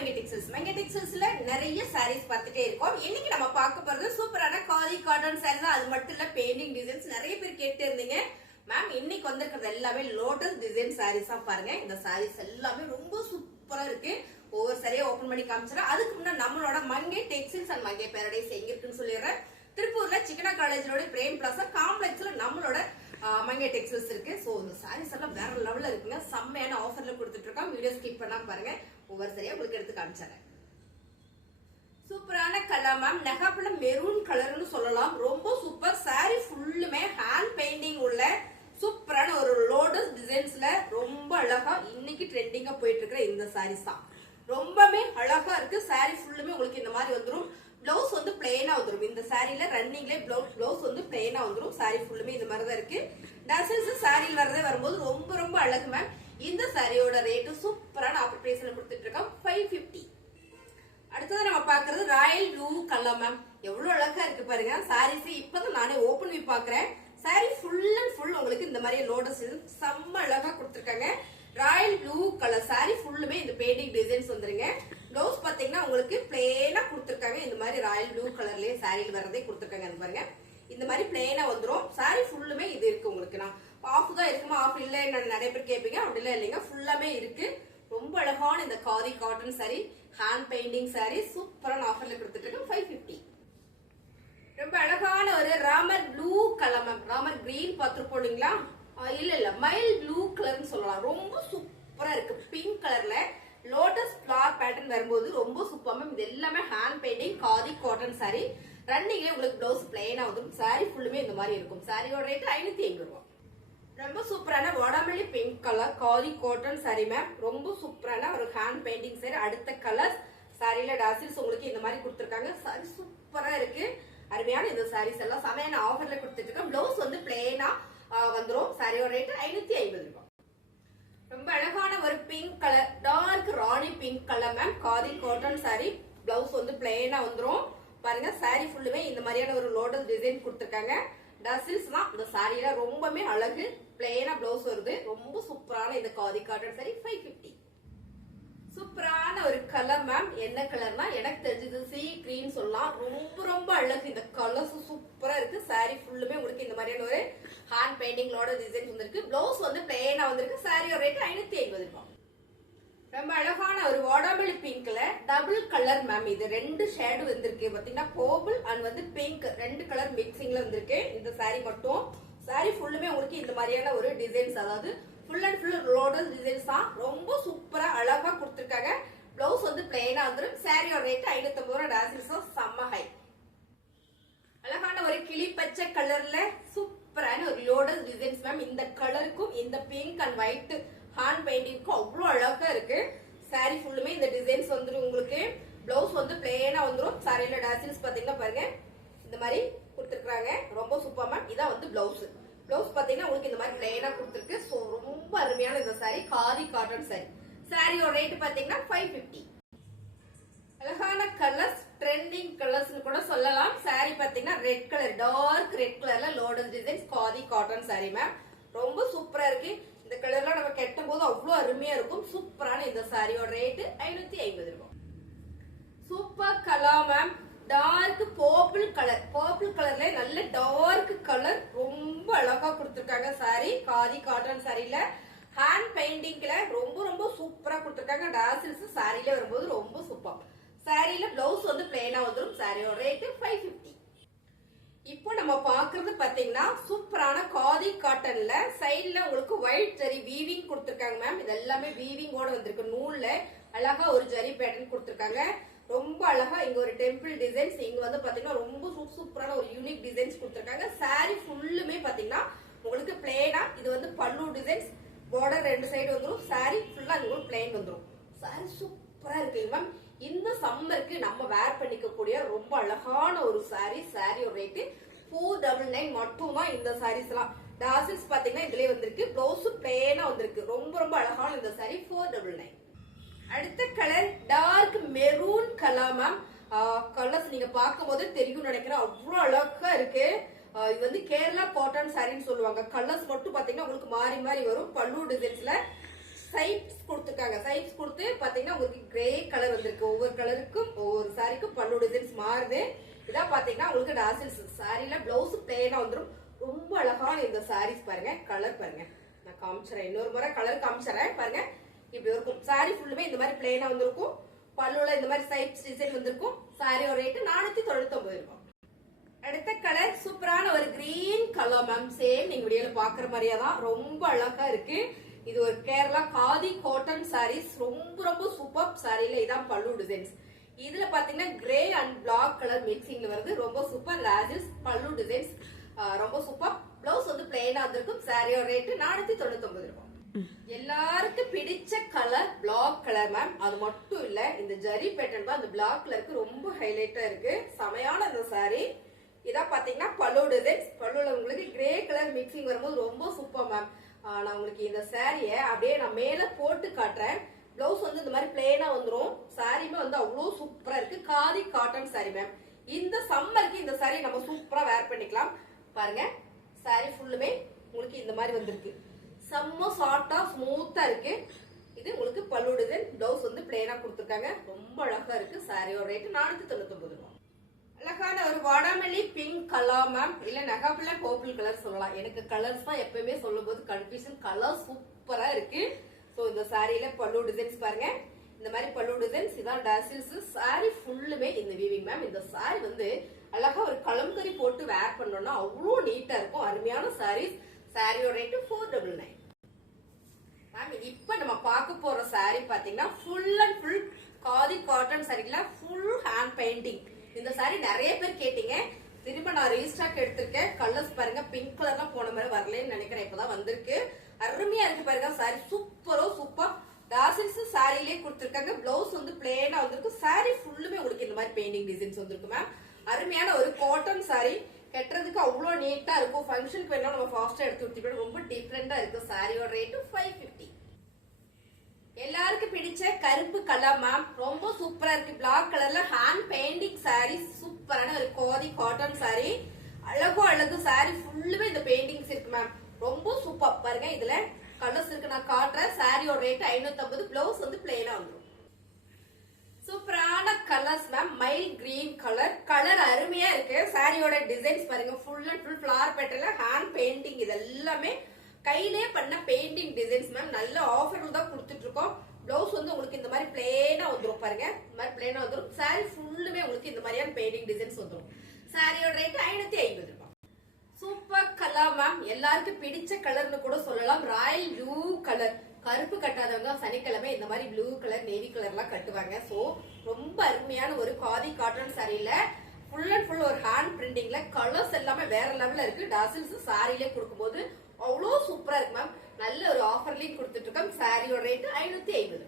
மங்கை silks மங்கை சில்ஸ்ல நிறைய சாரீஸ் பார்த்துட்டே இருக்கோம். இன்னைக்கு நம்ம பார்க்க போறது சூப்பரான காலி காட்டன் சாரீஸ் அது மட்டும் இல்ல பெயிண்டிங் டிசைன்ஸ் நிறைய பேர் கேட்டு இருந்தீங்க மேம் இன்னைக்கு வந்திருக்கிறது எல்லாமே லோட்டஸ் டிசைன் சாரீஸ் தான் பாருங்க. இந்த சாரீஸ் எல்லாமே ரொம்ப சூப்பரா இருக்கு. ஒவ்வொரு சரியா ஓபன் பண்ணி காமிச்சிடறேன். அதுக்கு முன்னாடி நம்மளோட மங்கை டெக்ஸ்டைல்ஸ் அண்ட் மங்கை பேரடைஸ் எங்க இருக்குன்னு சொல்லிடுறேன். திருப்பூர்ல சிக்கனா காலேஜோட பிரேம் பிளாசா காம்ப்ளெக்ஸ்ல நம்மளோட மங்கை டெக்ஸ்டைல்ஸ் இருக்கு. ஸோ இந்த சாரீஸ் எல்லாம் வேற லெவலில் இருக்குங்க. செம்மையான ஆஃபர்ல கொடுத்துட்டு இருக்கோம் வீடியோ ஸ்கிப் பண்ணாம பாருங்க. ஒவ்வொரு சரியா உங்களுக்கு எடுத்து காமிச்சிடுறேன். சூப்பரான கலர் மேம் நெகாப்புல மெரூன் கலர்னு சொல்லலாம். ரொம்ப சூப்பர் சாரி ஃபுல்லுமே ஹேண்ட் பெயிண்டிங் உள்ள சூப்பரான ஒரு லோட்டஸ் டிசைன்ஸ்ல ரொம்ப அழகா இன்னைக்கு ட்ரெண்டிங்கா போயிட்டு இருக்கிற இந்த சாரீஸ் தான். ரொம்பவே அழகா இருக்கு. சாரி ஃபுல்லுமே உங்களுக்கு இந்த மாதிரி வந்துடும் பிளவுஸ் வந்து பிளெயினா வந்துடும் இந்த சாரீல ரன்னிங்ல பிளவுஸ் பிளவுஸ் வந்து பிளெயினா வந்துடும் சாரீ ஃபுல்லுமே இந்த மாதிரி தான் இருக்கு டசல்ஸ் சாரியில் வரதே வரும்போது ரொம்ப ரொம்ப அழகு மேம் இந்த சாரியோட ரேட்டு சூப்பரான ஆஃபர் பிரைஸ்ல கொடுத்துட்டு இருக்கோம் ஃபைவ் ஃபிஃப்டி அடுத்தது நம்ம பாக்குறது ராயல் ப்ளூ கலர் மேம் எவ்வளவு அழகா இருக்கு பாருங்க. சாரீஸ் இப்பதான் நானே ஓபன் பண்ணி பாக்குறேன் சாரி ஃபுல் அண்ட் ஃபுல் உங்களுக்கு இந்த மாதிரி லோட்டஸ் செம்ம அழகா கொடுத்துருக்காங்க. ராயல் ப்ளூ கலர் சாரி ஃபுல்லுமே இந்த பெயிண்டிங் டிசைன்ஸ் வந்துருங்க. ப்ளவுஸ் பாத்தீங்கன்னா உங்களுக்கு பிளேனா கொடுத்துருக்காங்க. இந்த மாதிரி ராயல் ப்ளூ கலர்லயே சாரியில் வரதே கொடுத்துருக்காங்க. அது பாருங்க. இந்த மாதிரி பிளெயினா வந்துடும் சாரி ஃபுல்லுமே இது இருக்கு உங்களுக்கு. நான் ஆஃப் தான் இருக்குமா? ஆஃப் இல்ல நிறைய பேர் கேட்பீங்க. அப்படிலாம் இல்லைங்க. ஃபுல்லாமே இருக்கு. ரொம்ப அழகான இந்த khadi cotton sari hand painting sari சூப்பரான ஆஃபர்ல கொடுத்துட்டு இருக்கேன் ஃபைவ் ஃபிஃப்டி ரொம்ப அழகான ஒரு Ramar blue colour ma'am Ramar green பார்த்துருப்போம் இல்லைங்களா? இல்ல இல்ல. மைல் ப்ளூ கலர்னு சொல்லலாம். ரொம்ப சூப்பரா இருக்கு. பிங்க் கலர்ல லோட்டஸ் ஃபிளார் பேட்டர்ன் வரும்போது ரொம்ப சூப்பர் மேம் இது எல்லாமே hand painting khadi cotton sari ரன்னிங்ல உங்களுக்கு பிளவுஸ் பிளைனா வந்துடும் சாரி ஃபுல்லுமே இந்த மாதிரி இருக்கும். சாரியோட ரேட் ஐநூத்தி ஐம்பது ரூபா. ரொம்ப சூப்பரான வாடாமல்லி pink colour khadi cotton sari ma'am ரொம்ப சூப்பரான ஒரு ஹேண்ட் பெயிண்டிங் சாரி அடுத்த கலர் சாரியில டாசில்ஸ் உங்களுக்கு இந்த மாதிரி கொடுத்துருக்காங்க. சாரி சூப்பரா இருக்கு. அருமையான இந்த சாரீஸ் எல்லாம். செமையான ஆஃபர்ல கொடுத்துட்டு இருக்கோம் பிளவுஸ் வந்து பிளெயினா வந்துரும். சாரியோட ரேட் ஐநூத்தி ஐம்பது ரூபாய் ரொம்ப அழகான ஒரு pink colour dark rani pink colour ma'am khadi cotton sari blouse வந்து பிளெயினா வந்துரும். பாருங்க சாரி ஃபுல்லுமே இந்த மாதிரியான ஒரு லோட்டஸ் டிசைன் கொடுத்துருக்காங்க. டசில்ஸ் தான் இந்த சாரியில ரொம்பவே அழகு பிளெயினா பிளவுஸ் வருது. ரொம்ப சூப்பரான இந்த khadi cotton sari five fifty சூப்பரான ஒரு கலர் மேம் என்ன கலர்னா எனக்கு தெரிஞ்சது சீ கிரீன் சொல்லலாம். ரொம்ப ரொம்ப அழகு. இந்த கலர்ஸ் சூப்பரா இருக்கு. சாரி ஃபுல்லுமே உங்களுக்கு இந்த மாதிரியான ஒரு ஹேண்ட் பெயிண்டிங்களோட டிசைன்ஸ் வந்திருக்கு. பிளவுஸ் வந்து பிளெயினா வந்திருக்கு. சாரியோட ரேட் ஐநூத்தி ஐம்பது ரூபாய். ரொம்ப அழகான ஒரு வாடாமல்லி பிங்க்ல டபுள் கலர் மேம் இது ரெண்டு ஷேடு வந்திருக்கு. பாத்தீங்கன்னா கோபிள் அண்ட் வந்து பிங்க் ரெண்டு கலர் மிக்சிங்ல வந்திருக்கு. இந்த சாரி மட்டும். சாரி ஃபுல்லுமே உங்களுக்கு இந்த மாதிரியான ஒரு டிசைன்ஸ் அதாவது ஃபுல் அண்ட் ஃபுல் ரோடல் டிசைன்ஸ் தான் ரொம்ப சூப்பரா அழகா கொடுத்துருக்காங்க. பிளவுஸ் வந்து பிளெயினா வந்துடும் சாரியோட ரேட் ஐநூத்தி ஐம்பது ரூபா டாசில்ஸும் செம்ம ஹை அழகான ஒரு கிளி பச்சை கலர்ல சூப்பரான ஒரு லோடஸ் டிசைன்ஸ் மேம் இந்த கலருக்கும் இந்த பிங்க் அண்ட் ஒயிட் ஹாண்ட் பெயிண்டிங்க்கும் அவ்வளோ அழகா இருக்கு. சாரி ஃபுல்லுமே இந்த டிசைன்ஸ் வந்துடும் உங்களுக்கு. பிளவுஸ் வந்து பிளேனா வந்துடும் சாரியில டிசைன்ஸ் பாத்தீங்கன்னா பாருங்க. இந்த மாதிரி கொடுத்துருக்காங்க ரொம்ப சூப்பர் மேம் இதான் வந்து பிளவுஸ் பிளவுஸ் பாத்தீங்கன்னா உங்களுக்கு இந்த மாதிரி பிளேனா கொடுத்துருக்கு. ஸோ ரொம்ப அருமையான இந்த சாரி காதி காட்டன் சாரி சாரியோட ரேட் பாத்தீங்கன்னா ஃபைவ் ஃபிஃப்டி அழகான கலர்ஸ் ட்ரெண்டிங் கலர்ஸ் கூட சொல்லலாம். சாரி பாத்தீங்கன்னா ரெட் கலர் டார்க் ரெட் கலர்ல லோடல் designs khadi cotton sari ma'am ரொம்ப சூப்பரா இருக்கு. இந்த கலர்லாம் நம்ம கெட்டும் போது அவ்வளவு அருமையா இருக்கும். சூப்பரான இந்த சாரியோட ரேட்டு ஐநூத்தி ஐம்பது ரூபாய். Super colour ma'am dark purple colour purple கலர்ல நல்ல டார்க் கலர் ரொம்ப அழகா கொடுத்துருக்காங்க சாரி காதி காட்டன் சாரியில ஹேண்ட் பெயிண்டிங்ல ரொம்ப ரொம்ப சூப்பரா கொடுத்துருக்காங்க. டாசில்ஸ் சாரியில வரும்போது ரொம்ப சூப்பர் சாரியில பிளவுஸ் வந்து பிளெயினா வந்துடும் சாரியோட ரேட்டு ஃபைவ் ஃபிஃப்டி இப்போ நம்ம பாக்குறது பாத்தீங்கன்னா சூப்பரான காதி காட்டன்ல சைட்ல உங்களுக்கு ஒயிட் ஜரி வீவிங் கொடுத்துருக்காங்க மேம் இது எல்லாமே வீவிங்கோட வந்திருக்கு. நூல்ல அழகா ஒரு ஜரி பேட்டர்ன் கொடுத்துருக்காங்க. ரொம்ப அழகா இங்க ஒரு டெம்பிள் டிசைன்ஸ் இங்க வந்து பாத்தீங்கன்னா ரொம்ப சூப் சூப்பரான ஒரு யூனிக் டிசைன்ஸ் கொடுத்துருக்காங்க. சாரி ஃபுல்லுமே பாத்தீங்கன்னா உங்களுக்கு பிளேனா இது வந்து பல்லு டிசைன்ஸ் பார்டர் ரெண்டு சைடு வந்துடும் சாரி ஃபுல்லா உங்களுக்கு பிளேன் வந்துடும் சாரி சூப்பரா இருக்குங்க மேம் இந்த சம்மருக்கு நம்ம வேர் பண்ணிக்கக்கூடிய ரொம்ப அழகான ஒரு சாரீ saree ஒரு ரேட்டு ஃபோர் டபுள் நைன் மட்டும் தான் இந்த சாரீஸ் எல்லாம். டாசில்ஸ் பாத்தீங்கன்னா இதுலயே வந்திருக்கு. பிளவுஸும் பிளேனா வந்திருக்கு. ரொம்ப ரொம்ப அழகான இந்த சாரீ ஃபோர் டபுள் நைன் அடுத்த colour dark maroon colour ma'am colours நீங்க பார்க்கும்போது தெரியும் நினைக்கிறேன். அவ்வளோ அழகா இருக்கு. இது வந்து கேரளா காட்டன் சாரின்னு சொல்லுவாங்க. கலர்ஸ் மட்டும் பாத்தீங்கன்னா உங்களுக்கு மாறி மாறி வரும். பல்லு டிசைன்ஸ்ல சைட்ஸ் கொடுத்துருக்காங்க. சைட்ஸ் கொடுத்து பார்த்தீங்கன்னா உங்களுக்கு கிரே கலர் வந்திருக்கு. ஒவ்வொரு கலருக்கும் ஒவ்வொரு சாரிக்கும் பல்லு டிசைன்ஸ் மாறுது. இதான் பார்த்தீங்கன்னா உங்களுக்கு டாசில்ஸ் சாரில பிளவுஸ் பிளேனாக வந்துரும். ரொம்ப அழகான இந்த சாரீஸ் பாருங்க. கலர் பாருங்க. நான் காமிச்சறேன். இன்னொரு முறை கலர் காமிச்சறேன். பாருங்க. இப்படி இருக்கும். சாரி ஃபுல்லுமே இந்த மாதிரி பிளேனாக வந்திருக்கும். பல்லுல இந்த மாதிரி சைட்ஸ் டிசைன் வந்திருக்கும். சாரியோட ரேட்டு நானூத்தி தொண்ணூத்தி ஒன்பது இருக்கும் அடுத்த கலர் சூப்பரான ஒரு கிரீன் கலர் மேம் சேம் நீங்க வீடியோல பாக்குற மாதிரியே தான் ரொம்ப அழகா இருக்கு. இது ஒரு கேரளா காதி காட்டன் சாரீஸ் ரொம்ப ரொம்ப சூப்பர் சாரில இதான் பல்லு டிசைன்ஸ் இதுல பாத்தீங்கன்னா கிரே அண்ட் பிளாக் கலர் மிக்சிங்ல வருது. ரொம்ப சூப்பர் லாஜஸ் பல்லு டிசைன்ஸ் ரொம்ப சூப்பர் பிளவுஸ் வந்து பிளெயினா வந்திருக்கும். சாரியோட ரேட்டு நானூத்தி தொண்ணூத்தி ஒன்பது எல்லாருக்கும் பிடிச்ச கலர் பிளாக் கலர் மேம் அது மட்டும் இல்ல இந்த ஜரி பேட்டர்ன் தான் அந்த பிளாக் கலருக்கு ரொம்ப ஹைலைட்டா இருக்கு. செமையான இந்த saree. இதான் பாத்தீங்கன்னா பல்லு டிசைன்ஸ் பல்லுல உங்களுக்கு கிரே கலர் மிக்சிங் வரும்போது ரொம்ப சூப்பர் மேம் நான் உங்களுக்கு இந்த சாரியை அப்படியே நான் மேல போட்டு காட்டுறேன். பிளவுஸ் வந்து இந்த மாதிரி பிளெயினா வந்துடும் சாரியுமே வந்து அவ்வளோ சூப்பரா இருக்கு. காதி காட்டன் சாரி மேம் இந்த சம்மருக்கு இந்த saree நம்ம சூப்பரா வேர் பண்ணிக்கலாம். பாருங்க. சாரி ஃபுல்லுமே உங்களுக்கு இந்த மாதிரி வந்திருக்கு. செம்ம சாஃப்டா ஸ்மூத்தா இருக்கு. இது உங்களுக்கு பல்லு டிசைன் பிளவுஸ் வந்து பிளெயினா கொடுத்துருக்காங்க. ரொம்ப அழகா இருக்கு. சாரியோட ரேட்டு நானூத்தி தொண்ணூத்தி ஒன்பது ரூபாய் அழகான ஒரு வாடாமல்லி பிங்க் கலர் மேம் இல்ல நகப்புல பர்பிள் கலர் சொல்லலாம். எனக்கு கலர்ஸ் தான் எப்பயுமே சொல்லும் போது கன்ஃபியூஷன் கலர் சூப்பரா இருக்கு. ஸோ இந்த சாரியில பல்லு டிசைன்ஸ் பாருங்க. இந்த மாதிரி பல்லு டிசைன்ஸ் இதான் டாசில்ஸ் சாரி ஃபுல்லுமே இந்த வீவிங் மேம் இந்த சாரி வந்து அழகா ஒரு கலம்கரி போட்டு வேர் பண்ணோம்னா அவ்வளோ நீட்டா இருக்கும். அருமையான சாரீஸ் சாரியோட rate four double nine ma'am இப்ப நம்ம பார்க்க போற சாரி பாத்தீங்கன்னா full and full khadi cotton சாரில full hand painting இந்த சாரி நிறைய பேர் கேட்டீங்க. திரும்ப நான் ரீஸ்டாக் எடுத்திருக்கேன். கலர்ஸ் பாருங்க பிங்க் கலர்லாம் போன மாதிரி வரலன்னு நினைக்கிறேன். இப்பதான் வந்திருக்கு. அருமையா இருக்கு பாருங்க சாரி சூப்பரோ சூப்பர் டாசில்ஸ் சாரிலே கொடுத்துருக்காங்க. பிளவுஸ் வந்து பிளேனா வந்திருக்கும். சாரி ஃபுல்லுமே உங்களுக்கு இந்த மாதிரி பெயிண்டிங் டிசைன்ஸ் வந்திருக்கு மேம் அருமையான ஒரு காட்டன் சாரி கட்டுறதுக்கு அவ்வளோ நீட்டா இருக்கும். ஃபங்க்ஷனுக்கு வேணாலும் நம்ம ஃபாஸ்டா எடுத்து கொடுத்துட்டு ரொம்ப டிஃப்ரெண்டா இருக்கும் சாரியோட ரேட்டு ஃபைவ் ஃபிஃப்டி எல்லாருக்கும் பிடிச்ச கருப்பு கலர் மேம் ரொம்ப சூப்பரா இருக்கு. பிளாக் கலர்ல ஹேண்ட் பெயிண்டிங் சாரி சூப்பரான ஒரு கோதி காட்டன் சாரி அழகோ அழகு சாரி ஃபுல்லுமே இந்த பெயிண்டிங்ஸ் இருக்கு மேம் ரொம்ப சூப்பர். பாருங்க இதுல கலர்ஸ் இருக்கு. நான் காட்டுறேன். சாரியோட ரேட் ஐநூத்தி ஐம்பது பிளவுஸ் வந்து பிளெயினா வந்துடும் சூப்பரான colours ma'am mild green colour colour அருமையா இருக்கு. சாரியோட டிசைன்ஸ் பாருங்க. ஃபுல் அண்ட் ஃபுல் ஃபிளார் பேட்டர்ல ஹேண்ட் பெயிண்டிங் இது எல்லாமே கையிலே பண்ண பெயிண்டிங் டிசைன்ஸ் மேம் நல்ல ஆஃபர்கள் தான் கொடுத்துட்டு இருக்கோம் பிளவுஸ் வந்து உங்களுக்கு இந்த மாதிரி பிளேனா வந்துடும் பாருங்க. இந்த மாதிரி பிளேனா வந்துடும் சாரி ஃபுல்லுமே உங்களுக்கு இந்த மாதிரியான பெயிண்டிங் டிசைன்ஸ் வந்துடும் சாரியோட ரேட் ஐநூத்தி ஐம்பது ரூபாய். சூப்பர் கலர் மேம் எல்லாருக்கும் பிடிச்ச கலர்னு கூட சொல்லலாம். ராயல் ப்ளூ கலர் கருப்பு கட்டாதவங்க சனிக்கிழமை இந்த மாதிரி ப்ளூ கலர் நேவி கலர்லாம் கட்டுவாங்க. ஸோ ரொம்ப அருமையான ஒரு காதி காட்டன் சாரியில ஃபுல் அண்ட் ஃபுல் ஒரு ஹேண்ட் பிரிண்டிங்ல கலர்ஸ் எல்லாமே வேற லெவல்ல இருக்கு. டாசில்ஸ் சாரியிலே கொடுக்கும்போது அவ்வளோ சூப்பரா இருக்கு மேம் நல்ல ஒரு ஆஃபர்லயும் கொடுத்துட்டு இருக்கோம் சாரியோட ரேட் ஐநூத்தி ஐம்பது.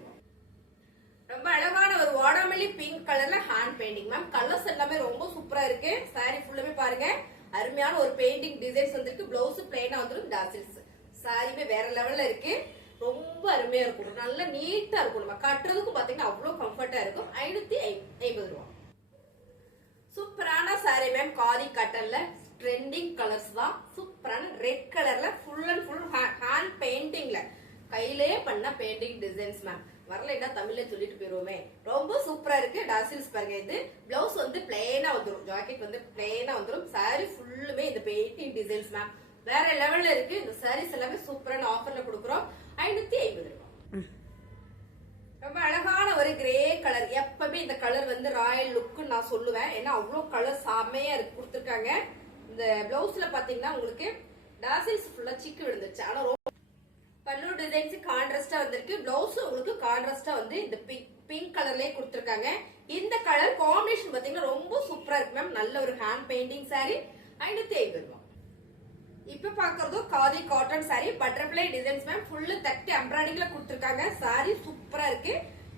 ரொம்ப அழகான ஒரு வாடாமல்லி பிங்க் கலர்ல ஹேண்ட் பெயிண்டிங் மேம் கலர்ஸ் எல்லாமே ரொம்ப சூப்பரா இருக்கு. சாரி ஃபுல்லுமே பாருங்க. அருமையான ஒரு பெயிண்டிங் டிசைன்ஸ் வந்திருக்கு. பிளவுஸ் பிளைனா வந்துரும் டாசில்ஸ் சாரியுமே வேற லெவல்ல இருக்கு. ரொம்ப அருமையா இருக்கும். நல்லா நீட்டா இருக்கும். நம்ம கட்டுறதுக்கும் பாத்தீங்கன்னா அவ்வளவு கம்ஃபர்ட்டா இருக்கும். ஐநூத்தி ஐம்பது ரூபா. சூப்பரான சாரி மேம் காதி கட்டன்ல ட்ரெண்டிங் கலர்ஸ் தான். சூப்பரான ரெட் கலர்ல ஃபுல் அண்ட் ஃபுல் ஹேண்ட் பெயிண்டிங்ல கையிலே பண்ண பெயிண்டிங் டிசைன்ஸ் மேம் வரலைன்னா தமிழ்ல சொல்லிட்டு போயிருவோமே. ரொம்ப சூப்பரா இருக்கு. டாசில்ஸ் பாருங்க இது பிளவுஸ் வந்து பிளேனா வந்துரும். ஜாக்கெட் வந்து பிளேனா வந்துரும். சாரி ஃபுல்லுமே இந்த பெயிண்டிங் டிசைன்ஸ் மேம் வேற லெவல்ல இருக்கு. இந்த சாரீஸ் எல்லாமே சூப்பரான ஆஃபர்ல கொடுக்குறோம். ஐநூத்தி ஐம்பது ரூபாய் ரொம்ப அழகான ஒரு கிரே கலர் எப்பவுமே இந்த கலர் வந்து ராயல் லுக்கு நான் சொல்லுவேன். ஏன்னா அவ்வளோ கலர் செம்மையா இருக்கு. கொடுத்துருக்காங்க. இந்த பிளவுஸ்ல பாத்தீங்கன்னா உங்களுக்கு டாசில்ஸ் ஃபுல்லா சிக்கு விழுந்துருச்சு. ஆனா ரொம்ப பல்லு டிசைன்ஸ் கான்ட்ராஸ்டா வந்திருக்கு. பிளவுஸ் உங்களுக்கு கான்ட்ராஸ்டா வந்து இந்த பிங்க் பிங்க் கலர்லயே கொடுத்துருக்காங்க. இந்த கலர் காம்பினேஷன் பாத்தீங்கன்னா ரொம்ப சூப்பரா இருக்கு மேம் நல்ல ஒரு ஹேண்ட் பெயிண்டிங் சாரி அண்ட் ஐம்பது இப்ப பாக்குறதும் khadi cotton sari butterfly designs ma'am full தட்டி எம்ப்ராய்டிங்ல கொடுத்துருக்காங்க. சாரி சூப்பரா இருக்கு.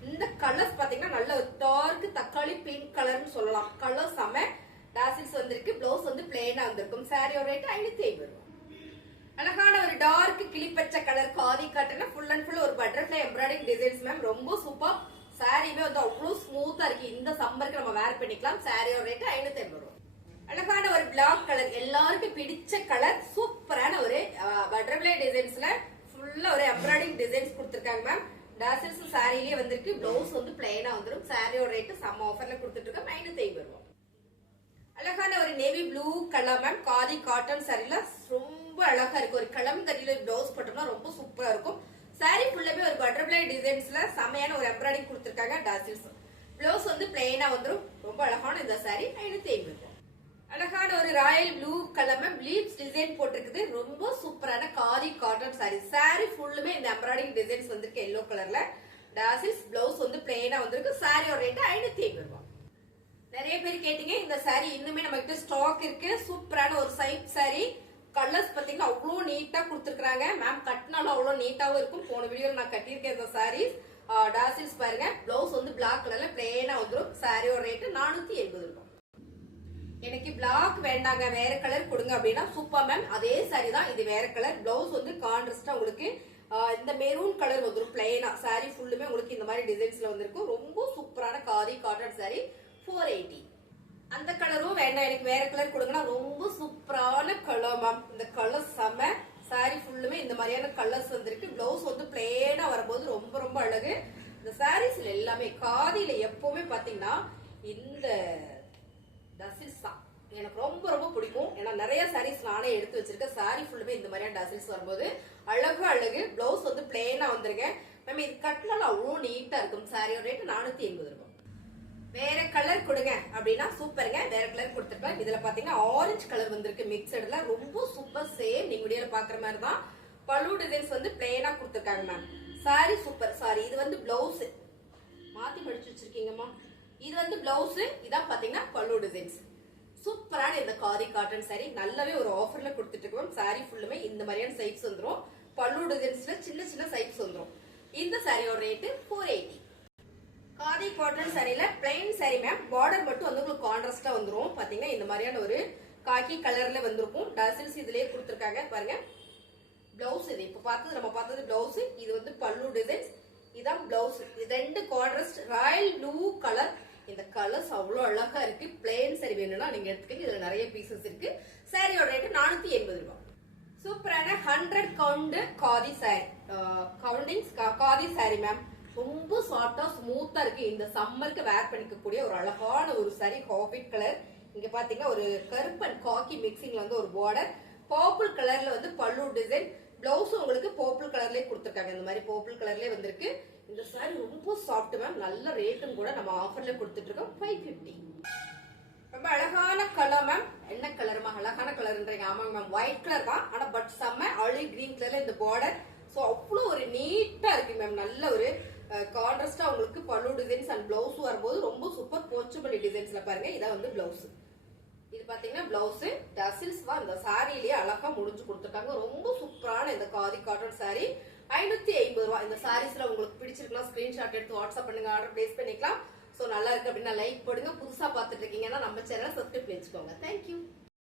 இந்த கலர்ஸ் பாத்தீங்கன்னா நல்ல ஒரு டார்க் தக்காளி பிங்க் கலர்னு சொல்லலாம். கலர் செம டாசில்ஸ் வந்திருக்கு பிளவுஸ் வந்து பிளேனா வந்திருக்கும். சாரியோட ரேட் ஐநூத்தி ஐம்பது அழகான ஒரு டார்க் கிளிப்பச்சை கலர் காதி காட்டன ஃபுல் அண்ட் ஃபுல் ஒரு பட்டர்ஃபிளை எம்ப்ராய்டிங் டிசைன்ஸ் மேம் ரொம்ப சூப்பர் சாரியுமே வந்து அவ்வளோ ஸ்மூத்தா இருக்கு. இந்த சம்மருக்கு நம்ம வேர் பண்ணிக்கலாம். சாரியோட ரேட் ஐநூத்தி ஐம்பது ரூபாய் அழகான ஒரு பிளாக் கலர் எல்லாருக்கும் பிடிச்ச கலர் சூப்பரான ஒரு பட்டர்ஃபிளை டிசைன்ஸ்ல ஃபுல்லா ஒரு எம்ப்ராய்டிங் டிசைன்ஸ் கொடுத்துருக்காங்க மேம் டாசல்ஸ் சாரிலேயே வந்திருக்கு. பிளவுஸ் வந்து பிளைனா வந்துடும் சாரியோட ரேட்டு செம்ம ஆஃபர்ல கொடுத்துட்டு இருக்கோம். ஐநூத்தி ஐம்பது ரூபா. Navy blue colour ma'am khadi cotton சாரில ரொம்ப அழகா இருக்கு ஒரு கலம்கரியில பிளவுஸ் போட்டோம்னா ரொம்ப சூப்பரா இருக்கும். சாரி ஃபுல்லாவே ஒரு பட்டர்ஃபிளை டிசைன்ஸ்ல செமையான ஒரு எம்ப்ராய்டிங் கொடுத்துருக்காங்க டாசில்ஸ் பிளவுஸ் வந்து பிளெயினா வந்துடும் ரொம்ப அழகான இந்த சாரி ஐநூத்தி ஐம்பது அழகான ஒரு royal blue colour ma'am leaves design போட்டிருக்குது. ரொம்ப சூப்பரான காதி காட்டன் சாரி சாரி ஃபுல்லுமே இந்த எம்ப்ராய்டிங் டிசைன்ஸ் வந்திருக்கு எல்லோ கலர்ல டாசில்ஸ் பிளவுஸ் வந்து பிளெயினா வந்திருக்கு. சாரியோட ரேட்டு ஐநூத்தி ஐம்பது ரூபாய். நிறைய பேர் கேட்டீங்க இந்த சாரி இன்னுமே நம்ம கிட்ட ஸ்டாக் இருக்கு. சூப்பரான ஒரு சைப் சாரி கலர்ஸ் பாத்தீங்கன்னா அவ்வளோ நீட்டா கொடுத்துருக்காங்க மேம் கட்டினாலும் அவ்வளோ நீட்டாவும் இருக்கும். போன வீடியோல நான் கட்டியிருக்கேன் இந்த சாரீஸ் டாசில்ஸ் பாருங்க. பிளவுஸ் வந்து பிளாக் கலர்ல பிளேனா வந்துடும் சாரியோட ரேட்டு நானூத்தி எண்பது ரூபாய். எனக்கு பிளாக் வேண்டாங்க. வேற கலர் கொடுங்க அப்படின்னா சூப்பர் மேம் அதே சாரி தான். இது வேற கலர் பிளவுஸ் வந்து கான்ட்ரஸ்டா உங்களுக்கு இந்த மெரூன் கலர் வந்துடும் பிளைனா சாரி ஃபுல்லுமே உங்களுக்கு இந்த மாதிரி டிசைன்ஸ்ல வந்திருக்கும். ரொம்ப சூப்பரான khadi cotton sari four eighty அந்த கலரும் வேண்டாம். எனக்கு வேற கலர் கொடுங்கன்னா ரொம்ப சூப்பரான கலர் மேம் இந்த கலர் செம சாரி ஃபுல்லுமே இந்த மாதிரியான கலர்ஸ் வந்திருக்கு. பிளவுஸ் வந்து பிளேனா வரும்போது ரொம்ப ரொம்ப அழகு. இந்த சாரீஸ்ல எல்லாமே காதியில எப்பவுமே பாத்தீங்கன்னா இந்த டசில்ஸ் தான். எனக்கு ரொம்ப ரொம்ப பிடிக்கும். ஏன்னா நிறைய சாரீஸ் நானே எடுத்து வச்சிருக்கேன். சாரி ஃபுல்லுமே இந்த மாதிரியான டசில்ஸ் வரும்போது அழகு அழகு. பிளவுஸ் வந்து பிளேனா வந்திருக்கேன். மேம் இது கட்டினாலும் அவ்வளோ நீட்டா இருக்கும். சாரியோட ரேட்டு நானூத்தி எண்பது ரூபாய். வேற கலர் கொடுங்க அப்படின்னா சூப்பருங்க. வேற கலர் கொடுத்துருப்பேன். இதுல பாத்தீங்கன்னா ஆரஞ்சு கலர் வந்திருக்கு மிக்சடுல ரொம்ப சூப்பர் சேம் நீங்க வீடியோல பாக்குற மாதிரி தான் பல்லு டிசைன்ஸ் வந்து பிளெயினா கொடுத்துருக்காங்க மேம் சாரி சூப்பர் சாரி இது வந்து பிளவுஸ் மாத்தி மடிச்சு வச்சிருக்கீங்கம்மா. இது வந்து பிளவுஸ் இதான் பாத்தீங்கன்னா பல்லு டிசைன்ஸ் சூப்பரான இந்த காரி காட்டன் சாரி நல்லாவே ஒரு ஆஃபர்ல கொடுத்துட்டு இருக்கோம். ஃபுல்லுமே இந்த மாதிரியான சைப்ஸ் வந்துடும் பல்லு டிசைன்ஸ்ல சின்ன சின்ன சைப்ஸ் வந்துடும் இந்த சாரியோட rate four eighty khadi cotton சாரியில plain saree ma'am border மட்டும் வந்து உங்களுக்கு கான்ட்ராஸ்டா வந்துரும். பாத்தீங்கன்னா இந்த மாதிரியான ஒரு காக்கி கலர்ல வந்திருக்கும். டசில்ஸ் இதுலயே கொடுத்துருக்காங்க. பாருங்க. பிளவுஸ் இது. இப்ப பார்த்தது நம்ம பார்த்தது பிளவுஸ் இது வந்து பல்லு டிசைன்ஸ் இதான் பிளவுஸ் இது ரெண்டு கான்ட்ராஸ்ட் ராயல் ப்ளூ கலர் இந்த கலர்ஸ் அவ்வளோ அழகா இருக்கு. பிளெயின் saree வேணும்னா நீங்க எடுத்துக்கங்க. இதுல நிறைய பீசஸ் இருக்கு. சாரியோட ரேட்டு நானூத்தி எண்பது ரூபாய். சூப்பரான hundred count khadi sari countings khadi sari ma'am ரொம்ப சாஃப்டா ஸ்மூத்தா இருக்கு. இந்த சம்மருக்கு வேர் பண்ணிக்கக்கூடிய ஒரு அழகான ஒரு சரி ஹாபிட் கலர் இங்க பாத்தீங்கன்னா ஒரு கருப்பன் காக்கி மிக்சிங்ல வந்து ஒரு பார்டர் பர்பிள் கலர்ல வந்து பல்லு டிசைன் பிளவுஸ் உங்களுக்கு பர்பிள் கலர்லயே கொடுத்துருக்காங்க. இந்த மாதிரி பர்பிள் கலர்லயே வந்திருக்கு. இந்த சாரி ரொம்ப சாஃப்ட் மேம் நல்ல ரேட்டும் கூட நம்ம ஆஃபர்ல கொடுத்துட்டு இருக்கோம் ஃபைவ் பிப்டி ரொம்ப அழகான கலர் மேம் என்ன கலர்மா அழகான கலர்ன்றீங்க ஆமாங்க மேம் ஒயிட் கலர் தான். ஆனா பட் செம்ம ஆலிவ் கிரீன் கலர்ல இந்த பார்டர் ஸோ அவ்வளோ ஒரு நீட்டா இருக்கு மேம் நல்ல ஒரு கான்ட்ராஸ்டா உங்களுக்கு பல்லு டிசைன்ஸ் அண்ட் பிளவுஸ் வரும்போது ரொம்ப சூப்பர் போச்சபிள் டிசைன்ஸ்ல பாருங்க. இதான் வந்து பிளவுஸ் இது பாத்தீங்கன்னா பிளவுஸ் டசில்ஸ் தான் இந்த சாரிலேயே அழகா முடிஞ்சு கொடுத்துருக்காங்க. ரொம்ப சூப்பரான இந்த காதி காட்டன் சாரி ஐநூத்தி ஐம்பது ரூபா. இந்த சாரீஸ்ல உங்களுக்கு பிடிச்சிருக்கலாம் ஸ்கிரீன்ஷாட் எடுத்து வாட்ஸ்அப் பண்ணுங்க. ஆர்டர் பிளேஸ் பண்ணிக்கலாம். சோ நல்லா இருக்கு அப்படின்னா லைக் போடுங்க. புதுசா பாத்துட்டு இருக்கீங்கன்னா நம்ம சேனல் சப்ஸ்கிரைப் வச்சுக்கோங்க தேங்க்யூ